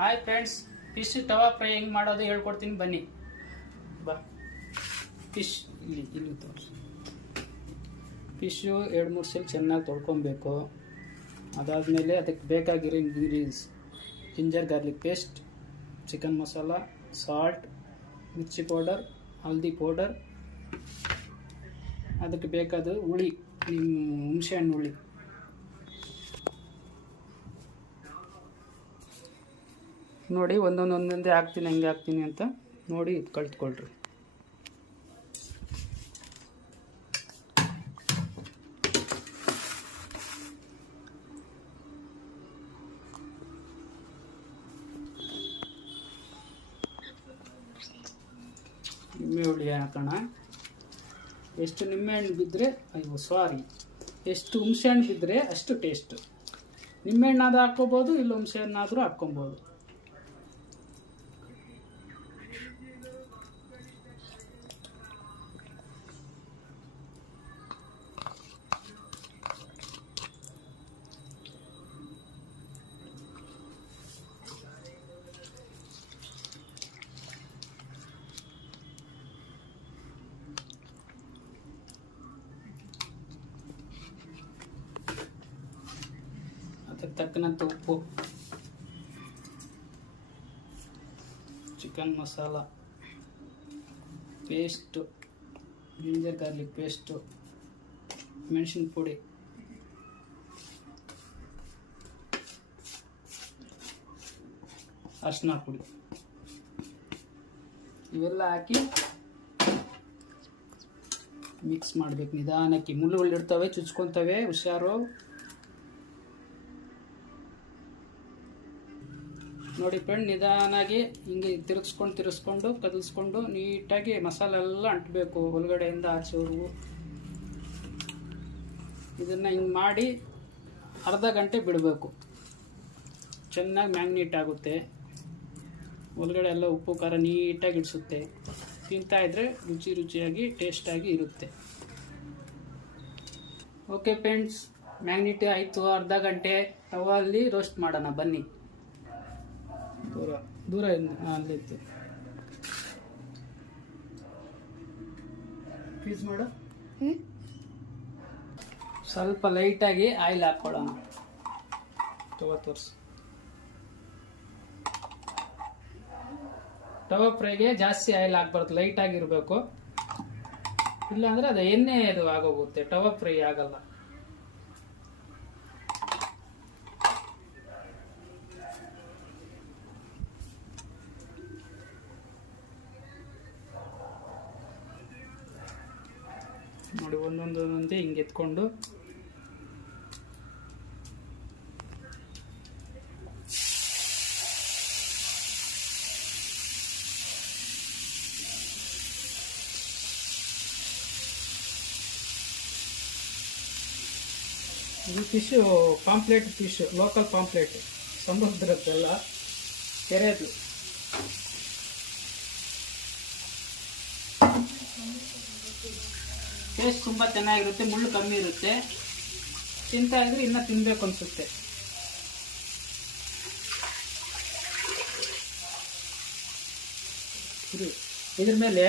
Hi friends, fish ತವಾ fry ಹೆಂಗೆ ಮಾಡೋದು ಹೇಳ್ಕೊಡ್ತೀನಿ ಬನ್ನಿ. ಬಾ, ಫಿಶ್ ಇಲ್ಲಿ ತೋರಿಸಿ. ಫಿಶ್ಶು 2-3 ಸಲ ಚೆನ್ನಾಗಿ ತೊಳ್ಕೊಬೇಕು. ಅದಾದಮೇಲೆ ಅದಕ್ಕೆ ಬೇಕಾಗಿರೋ ingredients: ginger garlic paste, chicken masala, salt, ಮಿರ್ಚಿ ಪೌಡರ್, ಹಲ್ದಿ ಪೌಡರ್. ಅದಕ್ಕೆ ಬೇಕಾದ ಹುಳಿ, ನಿಮ್ಮ ಹುಣಸೆಹಣ್ಣು ಹುಳಿ. ನೋಡಿ, ಒಂದೊಂದೇ ಹಾಕ್ತೀನಿ, ಹೆಂಗೆ ಹಾಕ್ತೀನಿ ಅಂತ ನೋಡಿ ಕಲ್ತ್ಕೊಳ್ರಿ. ನಿಂಬೆ ಹುಳಿ ಹಾಕೋಣ. ಎಷ್ಟು ನಿಂಬೆಹಣ್ಣು ಬಿದ್ದರೆ ಎಷ್ಟು ಹುಣಸೆಹಣ್ಣು ಬಿದ್ದರೆ ಅಷ್ಟು ಟೇಸ್ಟು. ನಿಂಬೆಹಣ್ಣಾದರೂ ಹಾಕ್ಕೋಬೋದು, ಇಲ್ಲ ಹುಣಸೆಹಣ್ಣಾದರೂ ಹಾಕ್ಕೊಬೋದು. ಅದಕ್ಕೆ ತಕ್ಕನಂತೆ ಉಪ್ಪು, chicken masala paste, ginger garlic paste, ಮೆಣಸಿನ ಪುಡಿ, ಅರಿಶಿನ ಪುಡಿ ಇವೆಲ್ಲ ಹಾಕಿ ಮಿಕ್ಸ್ ಮಾಡಬೇಕು ನಿಧಾನಕ್ಕೆ. ಮುಳ್ಳುಗಳಿರ್ತವೆ, ಚುಚ್ಕೊತವೆ, ಹುಷಾರು. ನೋಡಿ ಫ್ರೆಂಡ್, ನಿಧಾನಾಗಿ ಹಿಂಗೆ ತಿರುಗಿಸ್ಕೊಂಡು ಕದಲ್ಸ್ಕೊಂಡು ನೀಟಾಗಿ ಮಸಾಲೆ ಎಲ್ಲ ಅಂಟಬೇಕು ಒಳಗಡೆಯಿಂದ ಆಚೆವರೆಗೂ. ಇದನ್ನು ಹಿಂಗೆ ಮಾಡಿ ಅರ್ಧ ಗಂಟೆ ಬಿಡಬೇಕು. ಚೆನ್ನಾಗಿ ಮ್ಯಾಗ್ನೇಟ್ ಆಗುತ್ತೆ, ಒಳಗಡೆ ಎಲ್ಲ ಉಪ್ಪು ಖಾರ ನೀಟಾಗಿ ಇಡಿಸುತ್ತೆ. ತಿಂತಾಯಿದ್ರೆ ರುಚಿಯಾಗಿ ಟೇಸ್ಟಾಗಿ ಇರುತ್ತೆ. ಓಕೆ ಫ್ರೆಂಡ್ಸ್, ಮ್ಯಾಗ್ನೇಟ್ ಆಯಿತು. ಅರ್ಧ ಗಂಟೆ ತವಲ್ಲಿ ರೋಸ್ಟ್ ಮಾಡೋಣ ಬನ್ನಿ. ದೂರ ಅಲ್ಲಿತ್ತು ಪೀಸ್ ಮಾಡು. ಸ್ವಲ್ಪ ಲೈಟಾಗಿ ಆಯಿಲ್ ಹಾಕ್ಕೊಳ್ಳೋಣ. ತೋರಿಸಿ. ತವಾ ಫ್ರೈಗೆ ಜಾಸ್ತಿ ಆಯಿಲ್ ಹಾಕ್ಬಾರ್ದು, ಲೈಟಾಗಿರಬೇಕು. ಇಲ್ಲಾಂದರೆ ಅದು ಎಣ್ಣೆ ಅದು ಆಗೋಗುತ್ತೆ, ತವಾ ಫ್ರೈ ಆಗಲ್ಲ. ನೋಡಿ, ಒಂದೊಂದೇ ಹಿಂಗೆ ಎತ್ಕೊಂಡು ಇದು fish pomfret fish, local pomfret, ಸಮುದ್ರದ್ದೆಲ್ಲ, ಕೆರೆದು. ಟೇಸ್ಟ್ ತುಂಬ ಚೆನ್ನಾಗಿರುತ್ತೆ, ಮುಳ್ಳು ಕಮ್ಮಿ ಇರುತ್ತೆ. ತಿಂತಾ ಇದ್ರೆ ಇನ್ನೂ ತಿನ್ನಬೇಕು ಅನಿಸುತ್ತೆ. ಇದ್ರ ಮೇಲೆ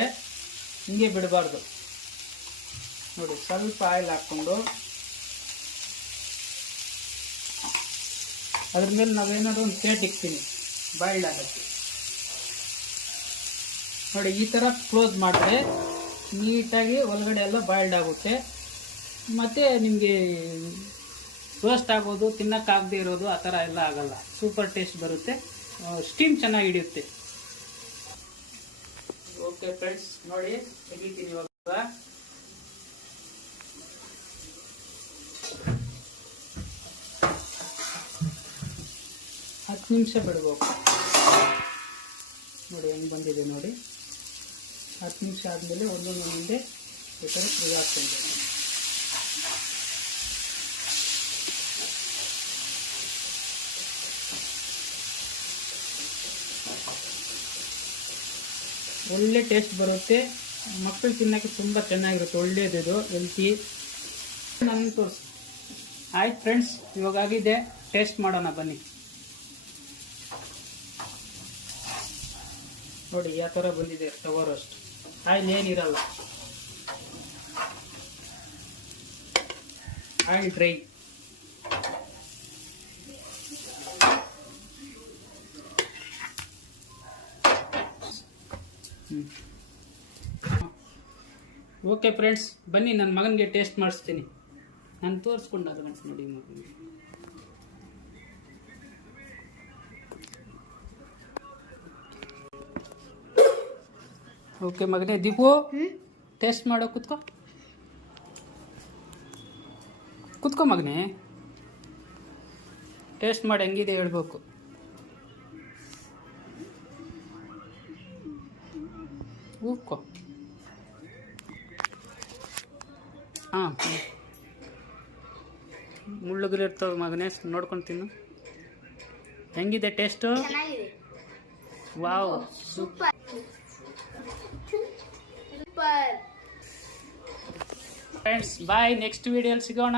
ಹಿಂಗೆ ಬಿಡಬಾರ್ದು. ನೋಡಿ, ಸ್ವಲ್ಪ ಆಯಿಲ್ ಹಾಕ್ಕೊಂಡು ಅದ್ರ ಮೇಲೆ ನಾವೇನಾದ್ರು ಒಂದು ಪ್ಲೇಟ್ ಇಕ್ತೀನಿ ಬಾಯ್ಲ್ಡ್ ಆಗೋಕ್ಕೆ. ನೋಡಿ, ಈ ಥರ ಕ್ಲೋಸ್ ಮಾಡಿದ್ರೆ ನೀಟಾಗಿ ಒಳಗಡೆ ಎಲ್ಲ ಬಾಯ್ಲ್ಡ್ ಆಗುತ್ತೆ. ಮತ್ತು ನಿಮಗೆ ರೋಸ್ಟ್ ಆಗೋದು, ತಿನ್ನೋಕ್ಕಾಗದೇ ಇರೋದು ಆ ಥರ ಎಲ್ಲ ಆಗಲ್ಲ. ಸೂಪರ್ ಟೇಸ್ಟ್ ಬರುತ್ತೆ, ಸ್ಟೀಮ್ ಚೆನ್ನಾಗಿ ಹಿಡಿಯುತ್ತೆ. ಓಕೆ ಫ್ರೆಂಡ್ಸ್, ನೋಡಿ ತೆಗಿತೀನಿ ಇವಾಗ. 10 ನಿಮಿಷ ಬಿಡಬೇಕು. ನೋಡಿ ಹೆಂಗೆ ಬಂದಿದೆ ನೋಡಿ. 10 ನಿಮಿಷ ಆದಮೇಲೆ ಒಂದೊಂದೇ ಈ ಥರ ಫ್ರೈ ಆಗ್ತದೆ. ಒಳ್ಳೆ ಟೇಸ್ಟ್ ಬರುತ್ತೆ, ಮಕ್ಕಳು ತಿನ್ನೋಕ್ಕೆ ತುಂಬ ಚೆನ್ನಾಗಿರುತ್ತೆ, ಒಳ್ಳೆಯದಿದು, ಹೆಲ್ತಿ. ನನಗೆ ತೋರಿಸಿ. ಆಯ್ತು ಫ್ರೆಂಡ್ಸ್, ಇವಾಗಾಗಿದೆ, ಟೇಸ್ಟ್ ಮಾಡೋಣ ಬನ್ನಿ. ನೋಡಿ ಯಾವ ಥರ ಬಂದಿದೆ ತವಾ ರೋಸ್ಟ್. ಆಯಿಲ್ ಏನಿರಲ್ಲ, ಆಯಿಲ್ ಡ್ರೈ. ಓಕೆ ಫ್ರೆಂಡ್ಸ್, ಬನ್ನಿ ನನ್ನ ಮಗನಿಗೆ ಟೇಸ್ಟ್ ಮಾಡಿಸ್ತೀನಿ. ನಾನು ತೋರಿಸ್ಕೊಂಡಾಗ ಗಂಟು ನೋಡಿ ಮಗನಿಗೆ. ಓಕೆ ಮಗನೇ ದೀಪು, ಟೇಸ್ಟ್ ಮಾಡೋ. ಕುತ್ಕೋ ಕುತ್ಕೋ ಮಗನೇ, ಟೇಸ್ಟ್ ಮಾಡಿ ಹೆಂಗಿದೆ ಹೇಳ್ಬೇಕು. ಉಕ್ಕೋ. ಹಾಂ, ಮುಳ್ಳುಗುರು ಇರ್ತವೆ ಮಗನೇ, ನೋಡ್ಕೊಂಡು ತಿನ್ನು. ಹೆಂಗಿದೆ taste? Wow, super. Friends bye, next ವಿಡಿಯೋಲಿ ಸಿಗೋಣ.